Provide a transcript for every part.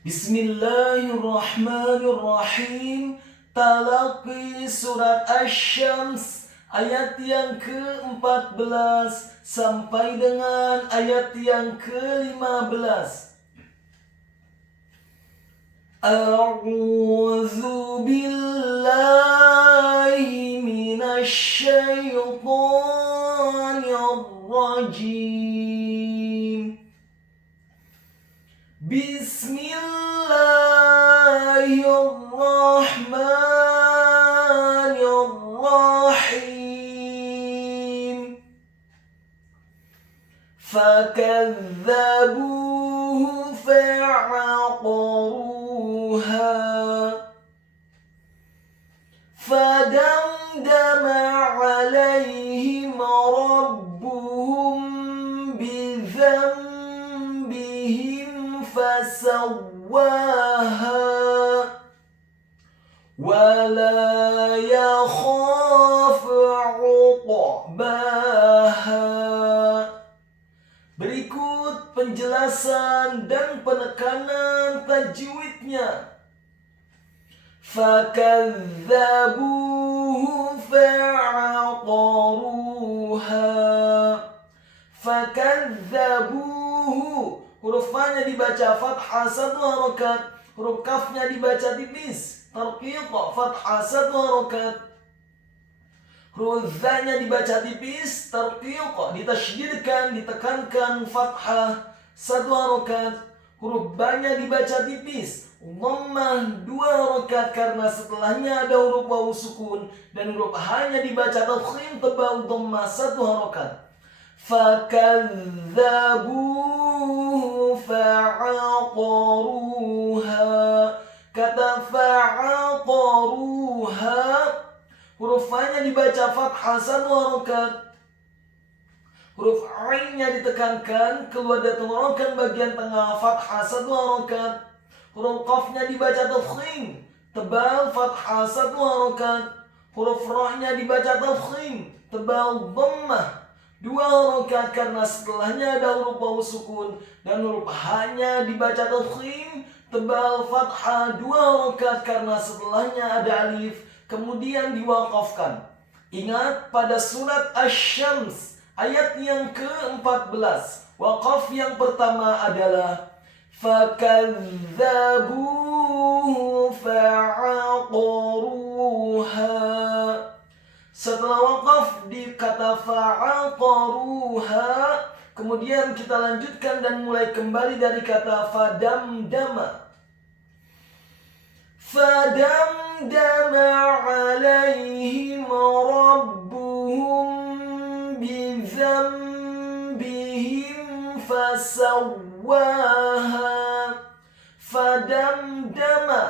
Bismillahirrahmanirrahim. Talaqi surat Asy-Syams ayat yang ke-14 sampai dengan ayat yang ke-15. A'udzu billahi minasy syaithanir rajim. Bismillahirrahmanirrahim. Fakadzabuhu fa'aqaruha fadamdama 'alaihim rabbuhum bidzambihim fasawwaha wala yakhafu 'uqbaha. Berikut penjelasan dan penekanan tajwidnya. Fakadzabuhu fa'aqaruha. Fakadzabuhu, huruf fa-nya dibaca fathah 1 harokat, huruf kaf-nya dibaca tipis tarqiq fathah 1 harokat, huruf za-nya dibaca tipis tarqiq ditasydidkan ditekankan fathah 1 harokat, huruf ba-nya dibaca tipis dhammah 2 harokat karena setelahnya ada huruf wawu sukun, dan huruf ha-nya dibaca tafkhim tebal dhammah 1 harokat. Fakadzabuhu fa'aqaruha. Kata fa'aqaruha, huruf fa-nya dibaca fathah 1 harokat, huruf ain-nya ditekankan keluar dari tenggorokan bagian tengah fathah 1 harokat, huruf qaf-nya dibaca tafkhim tebal fathah 1 harokat, huruf ra-nya dibaca tafkhim tebal dhammah 2 harokat karena setelahnya ada huruf wawu sukun, dan huruf ha-nya dibaca tafkhim tebal fathah 2 harokat karena setelahnya ada alif kemudian diwaqafkan. Ingat pada surat Asy-Syams ayat yang ke-14, waqaf yang pertama adalah fakadzabuhu fa'aqaruha. Setelah waqaf di kata fa'aqaruha, kemudian kita lanjutkan dan mulai kembali dari kata fadamdama. Fadamdama 'alaihim rabbuhum bidzambihim fasawwaha. Fadamdama,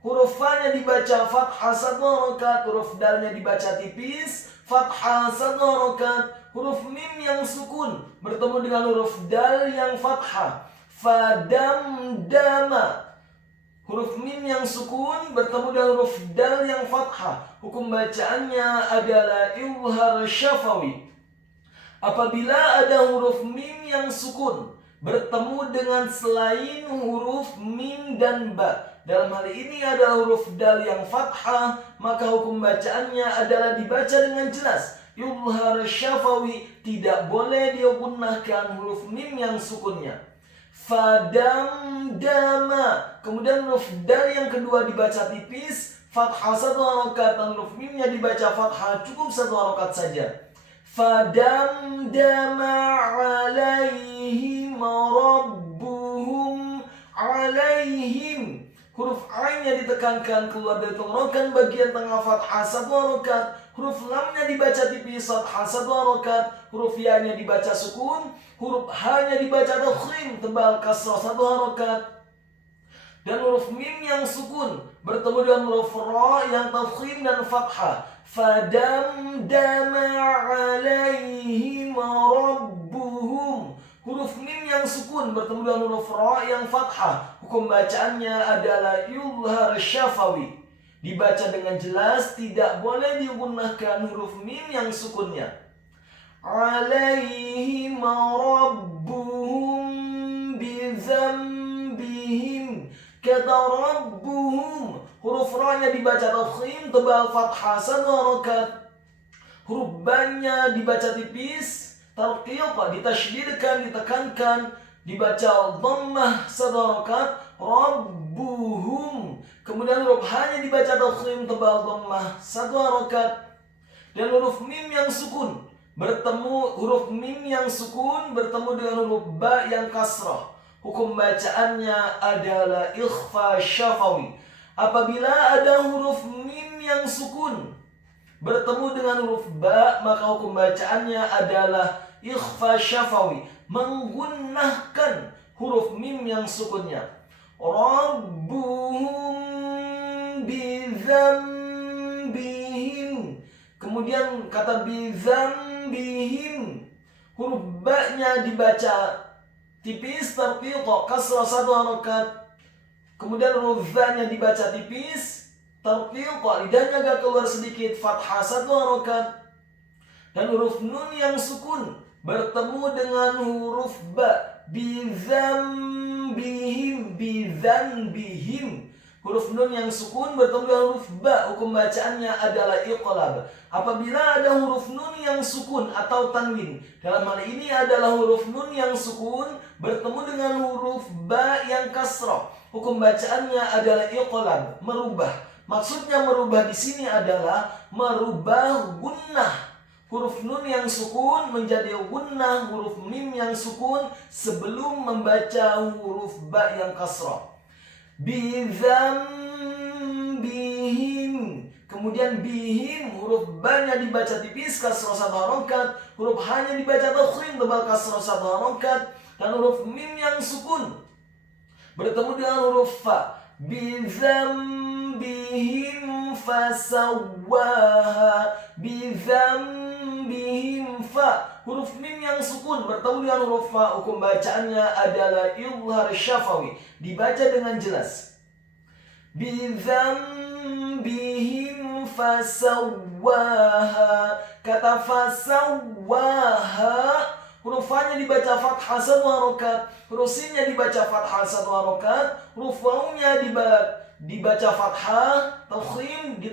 huruf fa-nya dibaca fathah 1 harokat, huruf dal-nya dibaca tipis fathah 1 harokat, huruf mim yang sukun bertemu dengan huruf dal yang fathah. Fadamdama, huruf mim yang sukun bertemu dengan huruf dal yang fathah. Hukum bacaannya adalah izhar syafawi. Apabila ada huruf mim yang sukun bertemu dengan selain huruf mim dan ba, dalam hal ini adalah huruf dal yang fathah, maka hukum bacaannya adalah dibaca dengan jelas izhar syafawi, tidak boleh digunakan huruf mim yang sukunnya. Fadamdama, kemudian huruf dal yang kedua dibaca tipis fathah 1 harokat, dan huruf mimnya dibaca fathah cukup 1 harokat saja. Fadamdama 'alaihim rabbuhum 'alaihim, huruf ain-nya ditekankan keluar dari tenggorokan bagian tengah fathah 1 harokat, huruf lam-nya dibaca tipis fathah 1 harokat, huruf ya-nya dibaca sukun, huruf ha-nya dibaca tafkhim tebal kasrah 1 harokat, dan huruf mim yang sukun bertemu dengan huruf ra yang tafkhim dan fathah. Fadamdama 'alaihim rabbuhum, huruf mim yang sukun bertemu dengan huruf ra yang fathah. Hukum bacaannya adalah izhar syafawi, dibaca dengan jelas, tidak boleh digunakan huruf mim yang sukunnya. Alaihim rabbuhum bizambihim, Kata rabbuhum, huruf ra-nya dibaca tafkhim tebal fathah 1 harokat. Huruf ba-nya dibaca tipis, tarqiq ditasydidkan, ditekankan, dibaca dhammah 1 harokat. Rabbuhum. Kemudian huruf ha-nya dibaca tafkhim tebal dhammah 1 harokat. Dan huruf mim yang sukun bertemu bertemu dengan huruf ba yang kasrah. Hukum bacaannya adalah ikhfa syafawi. Apabila ada huruf mim yang sukun bertemu dengan huruf ba, maka hukum bacaannya adalah ikhfa syafawi, menggunakan huruf mim yang sukunnya. Rabbuhum bidzambihim. Kemudian kata bidzambihim, huruf ba-nya dibaca tipis, tarqiq kasrah 1 harokat. Kemudian huruf za-nya dibaca tipis, tarqiq lidahnya agak keluar sedikit, fathah 1 harokat. Dan huruf nun yang sukun bertemu dengan huruf ba, bidzambihim, bidzambihim. Huruf nun yang sukun bertemu dengan huruf ba, hukum bacaannya adalah iqlab. Apabila ada huruf nun yang sukun atau tanwin, dalam hal ini adalah huruf nun yang sukun bertemu dengan huruf ba yang kasrah, hukum bacaannya adalah iqlab, merubah. Maksudnya merubah di sini adalah merubah gunnah huruf nun yang sukun menjadi gunnah huruf mim yang sukun sebelum membaca huruf ba yang kasrah. Bidzambihim. Kemudian bihim, huruf ba-nya dibaca tipis, kasrah 1 harokat. Huruf ha-nya dibaca tafkhim tebal kasrah 1 harokat. Dan huruf mim yang sukun bertemu dengan huruf fa. Bidzambihim fasawwaha. Bidzambihim fa. Huruf mim yang sukun bertemu dengan huruf fa, hukum bacaannya adalah izhar syafawi, dibaca dengan jelas. Bidzambihim fasawwaha. Kata fasawwaha, huruf fa-nya dibaca fathah 1 harokat, huruf sin-nya dibaca fathah 1 harokat, huruf waw-nya dibaca fathah, tafkhim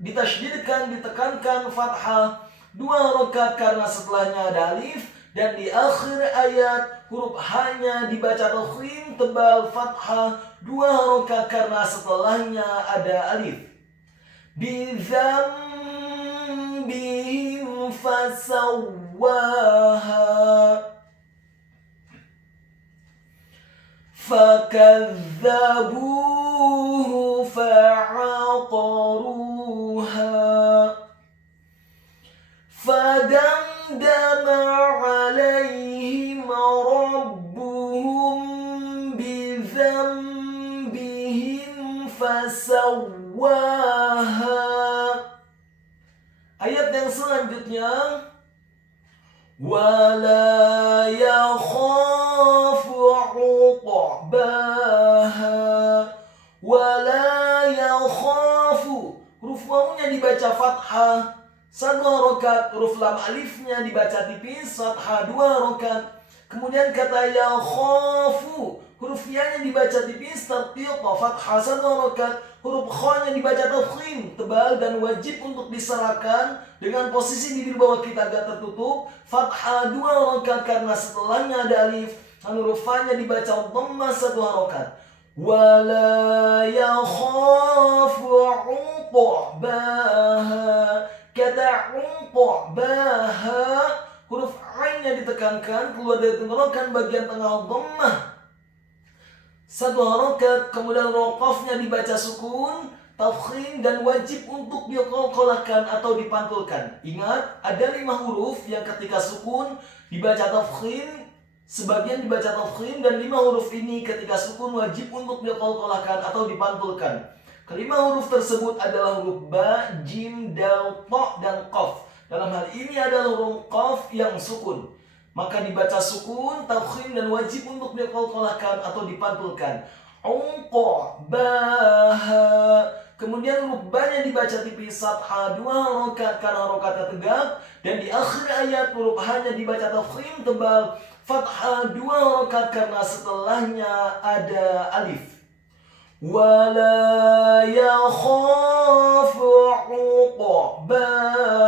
ditasydidkan, ditekankan, fathah 2 harokat karena setelahnya ada alif. Dan di akhir ayat huruf ha-nya dibaca tafkhim tebal fathah 2 harokat karena setelahnya ada alif. Bidzambihim fasawwaha. Fakadzabuhu fa'aqaruha. Fadamdama alaihim rabbuhum bidzambihim fasawwaha. Ayat yang selanjutnya, wala yakhafu uqbaha. Wala yakhafu, huruf waw-nya dibaca fathah 1 harokat, huruf lam alifnya dibaca tipis, fathah 2 harokat. Kemudian kata yakhafu, huruf ya-nya dibaca tipis, tarqiq fathah 1 harokat. Huruf kha-nya dibaca tafkhim tebal dan wajib untuk diserahkan dengan posisi bibir bawah kita agak tertutup, fathah 2 harokat karena setelahnya ada alif. Dan huruf fa-nya dibaca dhammah 1 harokat. Wala yakhafu uqbaha. Kata uqbaha, huruf ain-nya ditekankan, keluar dari tenggorokan bagian tengah dhammah 1 harokat. Kemudian qaf-nya dibaca sukun, tafkhim dan wajib untuk diqalqalahkan atau dipantulkan. Ingat, ada 5 huruf yang ketika sukun dibaca tafkhim, sebagian dibaca tafkhim, dan 5 huruf ini ketika sukun wajib untuk diqalqalahkan atau dipantulkan. Kelima huruf tersebut adalah huruf ba, jim, dal, ta, dan qaf. Dalam hal ini adalah huruf qaf yang sukun. Maka dibaca sukun, tafkhim, dan wajib untuk diqalqalahkan atau dipantulkan. Uqbaha. Kemudian huruf ba-nya dibaca tipis, fathah 2 harokat karena harokatnya tegak. Dan di akhir ayat huruf ha-nya dibaca tafkhim tebal, fathah 2 harokat karena setelahnya ada alif. ولا يخاف عقباها